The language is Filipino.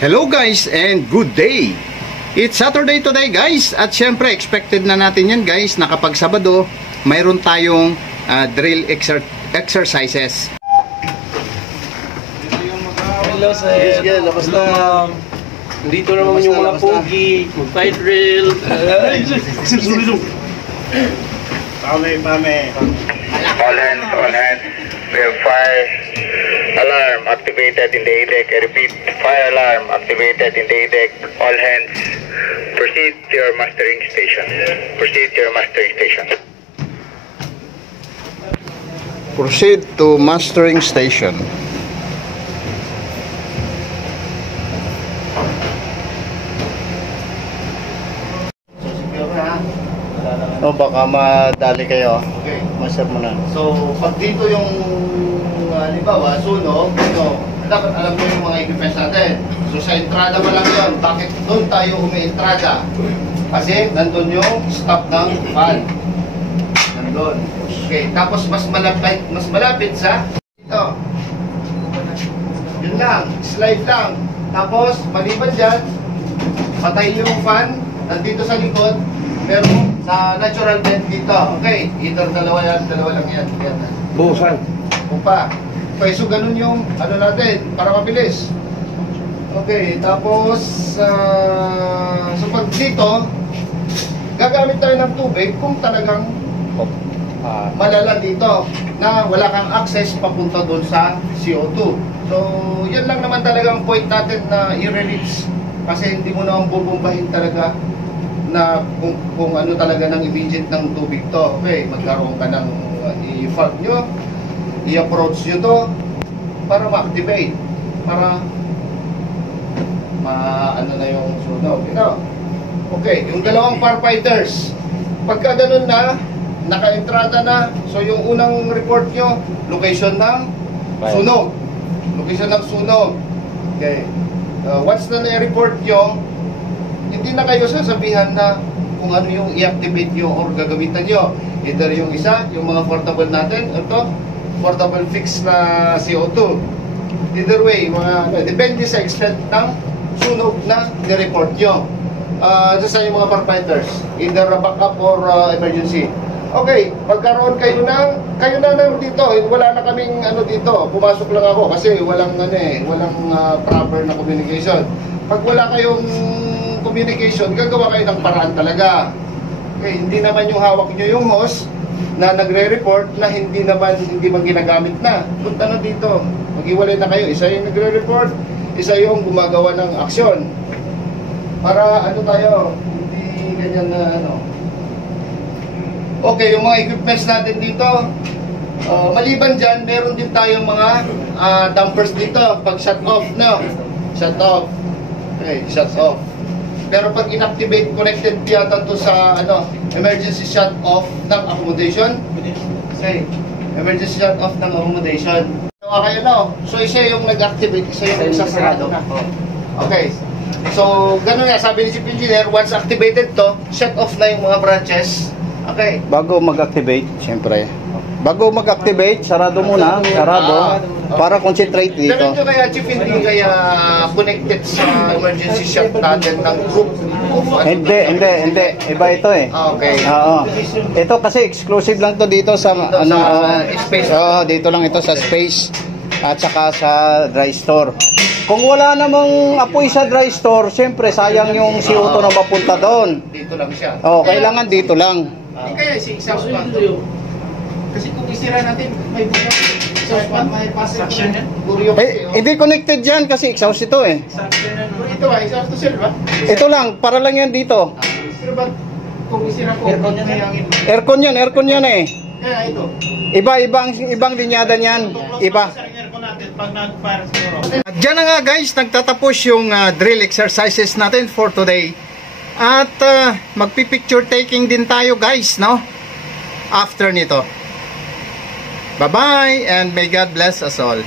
Hello guys and good day. It's Saturday today guys, at syempre expected na natin yan guys na kapag Sabado mayroon tayong drill exercises. Hello sir. Yes, labas na. Dito naman yung mga pogi, mag-fight drill. Pame. All hands. We have fire alarm activated in the EDEC. I repeat, fire alarm activated in the EDEC. All hands, proceed to your mastering station. Proceed to mastering station. O baka madali kayo. Okay. Masar mo na. So, pag dito yung halimbawa, sunog, dapat alam mo yung mga equipment natin. So, sa entrada pa lang yun. Bakit doon tayo umi-entrada? Kasi nandun yung stop ng fan. Nandun. Okay. Tapos mas malapit sa ito. Yun lang. Slide lang. Tapos, maliban dyan, patay yung fan. Nandito sa likod. Pero sa natural vent dito, okay, either dalawa lang yan. Buhusan. Upa. Okay, so ganun yung ano natin, para mabilis. Okay, tapos so pag dito, gagamit tayo ng tubig kung talagang malala dito na wala kang access papunta doon sa CO2. So, yan lang naman talagang point natin na i-release kasi hindi mo naman bubumbahin talaga na kung ano talaga ng immediate ng tubig to. Okay, magkaroon ka ng i-fault nyo, i-approach nyo to para ma-activate, para ano na yung sunog. Okay, yung dalawang firefighters, pagka ganun na, naka-entrada na, so yung unang report nyo, location ng sunog. Okay, once na na-report nyo, hindi na kayo sasabihan na kung ano yung i-activate nyo or gagamitan nyo. Either yung isa, yung mga portable natin, ito, portable fix na CO2. Either way, depende sa extent ng sunog na ni-report nyo. Sa yung mga firefighters, either backup or emergency. Okay, pagkaroon kayo na dito, wala na kaming dito, pumasok lang ako kasi walang proper na communication. Pag wala kayong communication, gagawa kayo ng paraan talaga. Okay, hindi naman yung hawak nyo yung hose na nagre-report na hindi man ginagamit na. Punta na dito. Maghiwalay na kayo. Isa yung nagre-report, isa yung gumagawa ng aksyon. Para tayo, hindi ganyan na Okay, yung mga equipments natin dito, maliban dyan, meron din tayong mga dampers dito. Pag shut off, shut off. Okay, shut off. Pero pag inactivate, connected yata to sa emergency shut off ng accommodation. Okay, emergency shut off ng accommodation. So isa yung nag-activate, isa yung sasarado. Okay. So ganun nga, sabi ni Chief Engineer, once activated to, shut off na yung mga branches. Okay. Bago mag-activate, syempre. Bago mag-activate, sarado muna, para concentrate dito. Pero ito kaya, Chief, hindi kaya connected sa emergency shut natin ng group? Hindi. Iba ito eh. Okay. Oo. Ito kasi exclusive lang to dito sa space. Dito lang ito sa space at saka sa dry store. Kung wala namang apoy sa dry store, syempre sayang yung CO2 na mapunta doon. Dito lang siya. Kailangan dito lang. Hindi kaya exhaust fan. Kasi kung isira natin, may bukas. May suction yan. Hindi connected dyan kasi exhaust ito eh. Ito ba? Exhaust to sir ba? Ito lang, para lang yan dito. Pero ba kung isira ko, Aircon yan eh. Kaya ito. Ibang linyada niyan. Iba. At dyan na nga guys, nagtatapos yung drill exercises natin for today. At magpipicture taking din tayo guys, after nito. Bye-bye and may God bless us all.